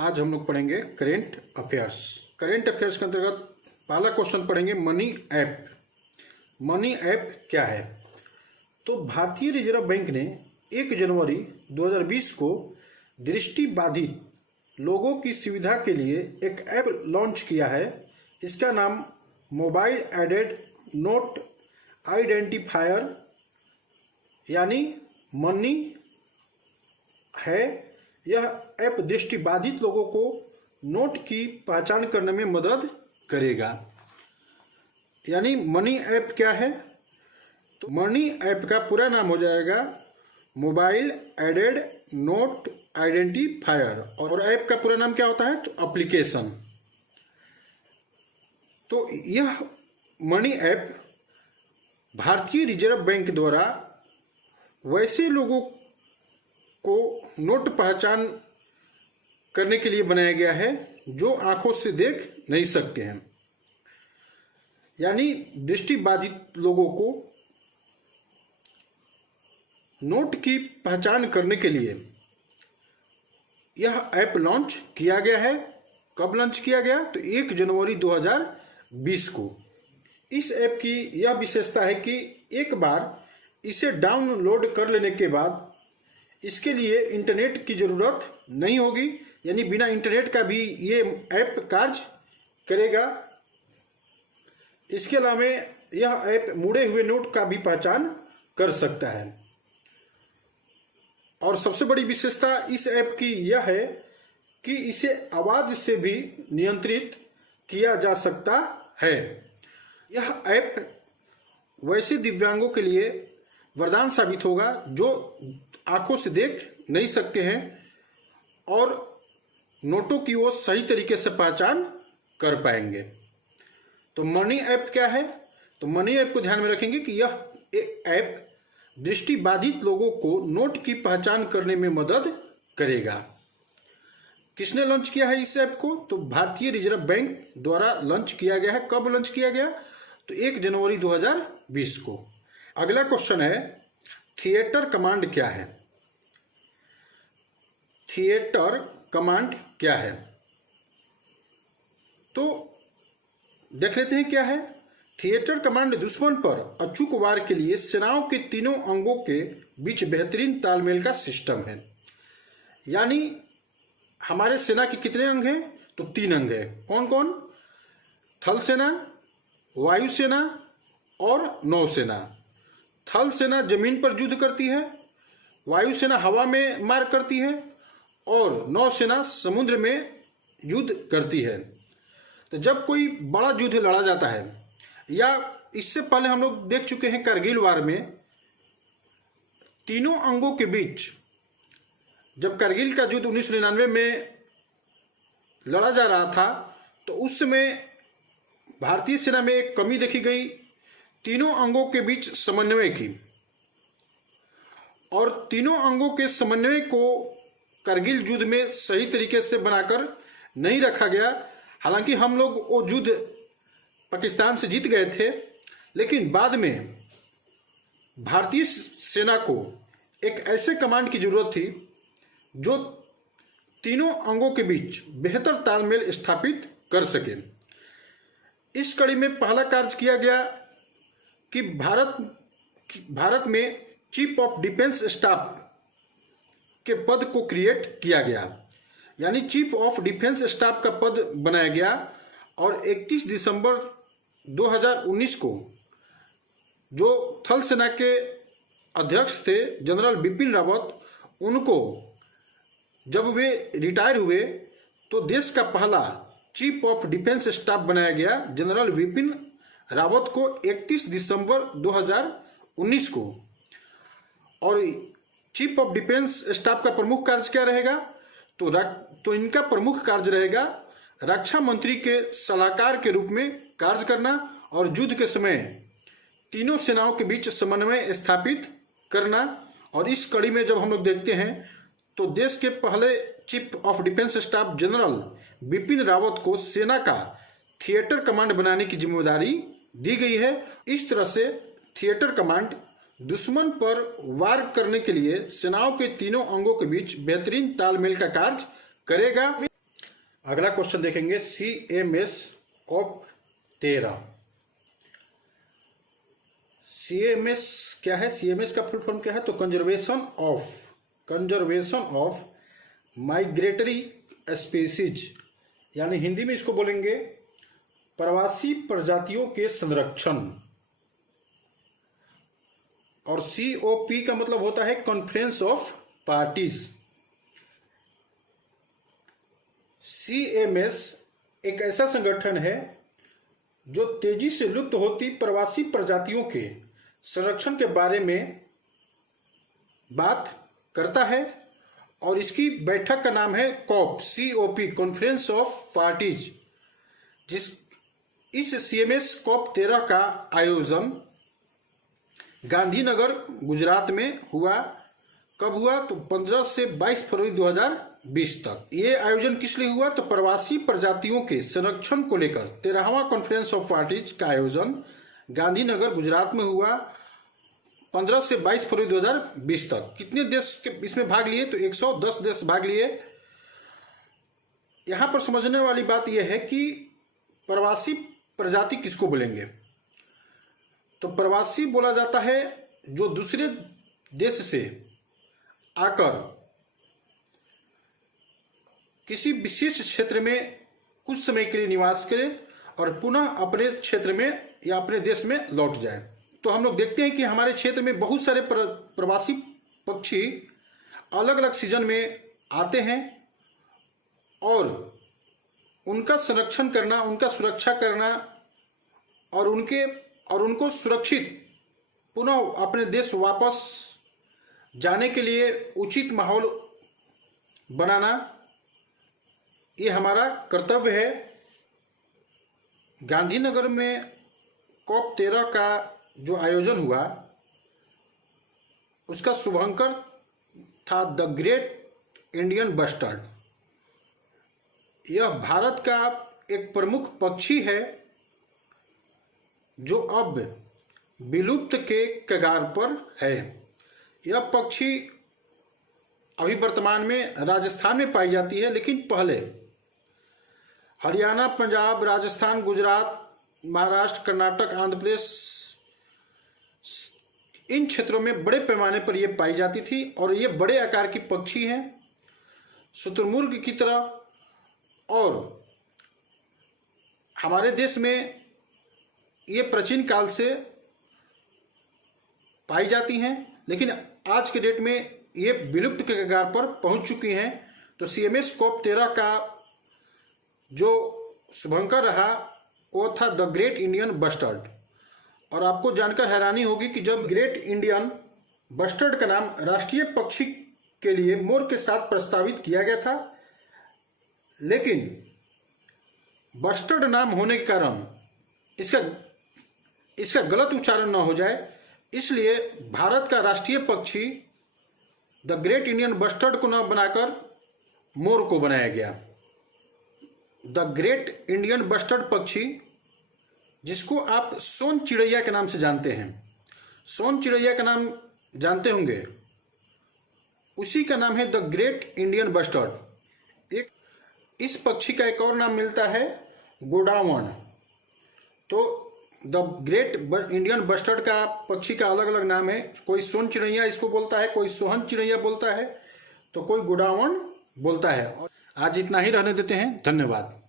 आज हम लोग पढ़ेंगे करेंट अफेयर्स। करेंट अफेयर्स के अंतर्गत पहला क्वेश्चन पढ़ेंगे मनी ऐप। मनी ऐप क्या है? तो भारतीय रिजर्व बैंक ने 1 जनवरी 2020 को दृष्टिबाधित लोगों की सुविधा के लिए एक ऐप लॉन्च किया है। इसका नाम मोबाइल एडेड नोट आइडेंटिफायर यानी मनी है। यह ऐप दृष्टिबाधित लोगों को नोट की पहचान करने में मदद करेगा। यानी मनी ऐप क्या है? तो मनी ऐप का पूरा नाम हो जाएगा मोबाइल एडेड नोट आइडेंटिफायर, और ऐप का पूरा नाम क्या होता है? तो एप्लीकेशन। तो यह मनी ऐप भारतीय रिजर्व बैंक द्वारा वैसे लोगों को नोट पहचान करने के लिए बनाया गया है जो आंखों से देख नहीं सकते हैं। यानी दृष्टिबाधित लोगों को नोट की पहचान करने के लिए यह ऐप लॉन्च किया गया है। कब लॉन्च किया गया? तो 1 जनवरी 2020 को। इस ऐप की यह विशेषता है कि एक बार इसे डाउनलोड कर लेने के बाद इसके लिए इंटरनेट की ज़रूरत नहीं होगी। यानी बिना इंटरनेट का भी ये ऐप कार्य करेगा। इसके अलावा यह ऐप मुड़े हुए नोट का भी पहचान कर सकता है। और सबसे बड़ी विशेषता इस ऐप की यह है कि इसे आवाज़ से भी नियंत्रित किया जा सकता है। यह ऐप वैसे दिव्यांगों के लिए वरदान साबित होगा जो आंखों से देख नहीं सकते हैं और नोटों की वो सही तरीके से पहचान कर पाएंगे। तो मनी ऐप क्या है? तो मनी ऐप को ध्यान में रखेंगे कि यह ऐप दृष्टिबाधित लोगों को नोट की पहचान करने में मदद करेगा। किसने लॉन्च किया है इस ऐप को? तो भारतीय रिजर्व बैंक द्वारा लॉन्च किया गया है। कब लॉन्च किया गया? तो 1 जनवरी 2020 को। अगला क्वेश्चन है थिएटर कमांड क्या है? थिएटर कमांड क्या है? तो देख लेते हैं क्या है। थिएटर कमांड दुश्मन पर अचूक वार के लिए सेनाओं के तीनों अंगों के बीच बेहतरीन तालमेल का सिस्टम है। यानी हमारे सेना के कितने अंग हैं? तो 3 अंग हैं। कौन कौन? थल सेना, वायुसेना और नौसेना। थल सेना जमीन पर युद्ध करती है, वायुसेना हवा में मार करती है और नौसेना समुद्र में युद्ध करती है। तो जब कोई बड़ा युद्ध लड़ा जाता है, या इससे पहले हम लोग देख चुके हैं कारगिल वार में, तीनों अंगों के बीच जब कारगिल का युद्ध 1999 में लड़ा जा रहा था, तो उस समय भारतीय सेना में एक कमी देखी गई तीनों अंगों के बीच समन्वय की, और तीनों अंगों के समन्वय को कारगिल युद्ध में सही तरीके से बनाकर नहीं रखा गया। हालांकि हम लोग वो युद्ध पाकिस्तान से जीत गए थे, लेकिन बाद में भारतीय सेना को एक ऐसे कमांड की जरूरत थी जो तीनों अंगों के बीच बेहतर तालमेल स्थापित कर सके। इस कड़ी में पहला कार्य किया गया कि भारत में चीफ ऑफ डिफेंस स्टाफ के पद को क्रिएट किया गया। यानी चीफ ऑफ डिफेंस स्टाफ का पद बनाया गया, और 31 दिसंबर 2019 को जो थल सेना के अध्यक्ष थे जनरल बिपिन रावत, उनको जब वे रिटायर हुए तो देश का पहला चीफ ऑफ डिफेंस स्टाफ बनाया गया जनरल बिपिन रावत को 31 दिसंबर 2019 को। और चीफ ऑफ डिफेंस स्टाफ का प्रमुख कार्य क्या रहेगा? तो इनका प्रमुख कार्य रहेगा रक्षा मंत्री के सलाहकार के रूप में कार्य करना और युद्ध के समय तीनों सेनाओं के बीच समन्वय स्थापित करना। और इस कड़ी में जब हम लोग देखते हैं तो देश के पहले chief of defence staff general Bipin Rawat को सेना का थिएटर कमांड बनाने की जिम्मेदारी दी गई है। इस तरह से थिएटर कमांड दुश्मन पर वार करने के लिए सेनाओं के तीनों अंगों के बीच बेहतरीन तालमेल का कार्य करेगा। अगला क्वेश्चन देखेंगे, CMS कॉप 13। CMS क्या है? CMS का फुल फॉर्म क्या है? तो कंजर्वेशन ऑफ माइग्रेटरी स्पीसीज, यानी हिंदी में इसको बोलेंगे प्रवासी प्रजातियों के संरक्षण। और COP का मतलब होता है कॉन्फ्रेंस ऑफ पार्टीज। CMS एक ऐसा संगठन है जो तेजी से लुप्त होती प्रवासी प्रजातियों के संरक्षण के बारे में बात करता है, और इसकी बैठक का नाम है COP, कॉन्फ्रेंस ऑफ पार्टीज। इस CMS COP 13 का आयोजन गांधीनगर गुजरात में हुआ। कब हुआ? तो 15 से 22 फरवरी 2020 तक। ये आयोजन किस लिए हुआ? तो प्रवासी प्रजातियों के संरक्षण को लेकर 13वां कॉन्फ्रेंस ऑफ पार्टीज का आयोजन गांधीनगर गुजरात में हुआ 15 से 22 फरवरी 2020 तक। कितने देश के इसमें भाग लिए? तो 110 देश भाग लिए। यहां पर समझने वाली बात यह है कि प्रवासी प्रजाति किसको बोलेंगे? तो प्रवासी बोला जाता है जो दूसरे देश से आकर किसी विशेष क्षेत्र में कुछ समय के लिए निवास करे और पुनः अपने क्षेत्र में या अपने देश में लौट जाए। तो हम लोग देखते हैं कि हमारे क्षेत्र में बहुत सारे प्रवासी पक्षी अलग अलग सीजन में आते हैं, और उनका संरक्षण करना, उनका सुरक्षा करना और उनको सुरक्षित पुनः अपने देश वापस जाने के लिए उचित माहौल बनाना, ये हमारा कर्तव्य है। गांधीनगर में COP 13 का जो आयोजन हुआ उसका शुभांकर था द ग्रेट इंडियन बस्टर्ड। यह भारत का एक प्रमुख पक्षी है जो अब विलुप्त के कगार पर है। यह पक्षी अभी वर्तमान में राजस्थान में पाई जाती है, लेकिन पहले हरियाणा, पंजाब, राजस्थान, गुजरात, महाराष्ट्र, कर्नाटक, आंध्र प्रदेश, इन क्षेत्रों में बड़े पैमाने पर यह पाई जाती थी। और ये बड़े आकार की पक्षी हैं, शुतुरमुर्ग की तरह। और हमारे देश में ये प्राचीन काल से पाई जाती हैं, लेकिन आज के डेट में ये विलुप्त के कगार पर पहुंच चुकी हैं। तो CMS COP 13 का जो शुभंकर रहा वो था द ग्रेट इंडियन बस्टर्ड। और आपको जानकर हैरानी होगी कि जब ग्रेट इंडियन बस्टर्ड का नाम राष्ट्रीय पक्षी के लिए मोर के साथ प्रस्तावित किया गया था, लेकिन बस्टर्ड नाम होने के कारण इसका गलत उच्चारण न हो जाए, इसलिए भारत का राष्ट्रीय पक्षी द ग्रेट इंडियन बस्टर्ड को न बनाकर मोर को बनाया गया। द ग्रेट इंडियन बस्टर्ड पक्षी, जिसको आप सोन चिड़ैया के नाम से जानते हैं, सोन चिड़ैया का नाम जानते होंगे, उसी का नाम है द ग्रेट इंडियन बस्टर्ड। इस पक्षी का एक और नाम मिलता है गोडावण। तो द ग्रेट इंडियन बस्टर्ड का पक्षी का अलग अलग नाम है। कोई सोन चिड़ैया इसको बोलता है, कोई सोहन चिड़ैया बोलता है, तो कोई गोडावण बोलता है। आज इतना ही रहने देते हैं। धन्यवाद।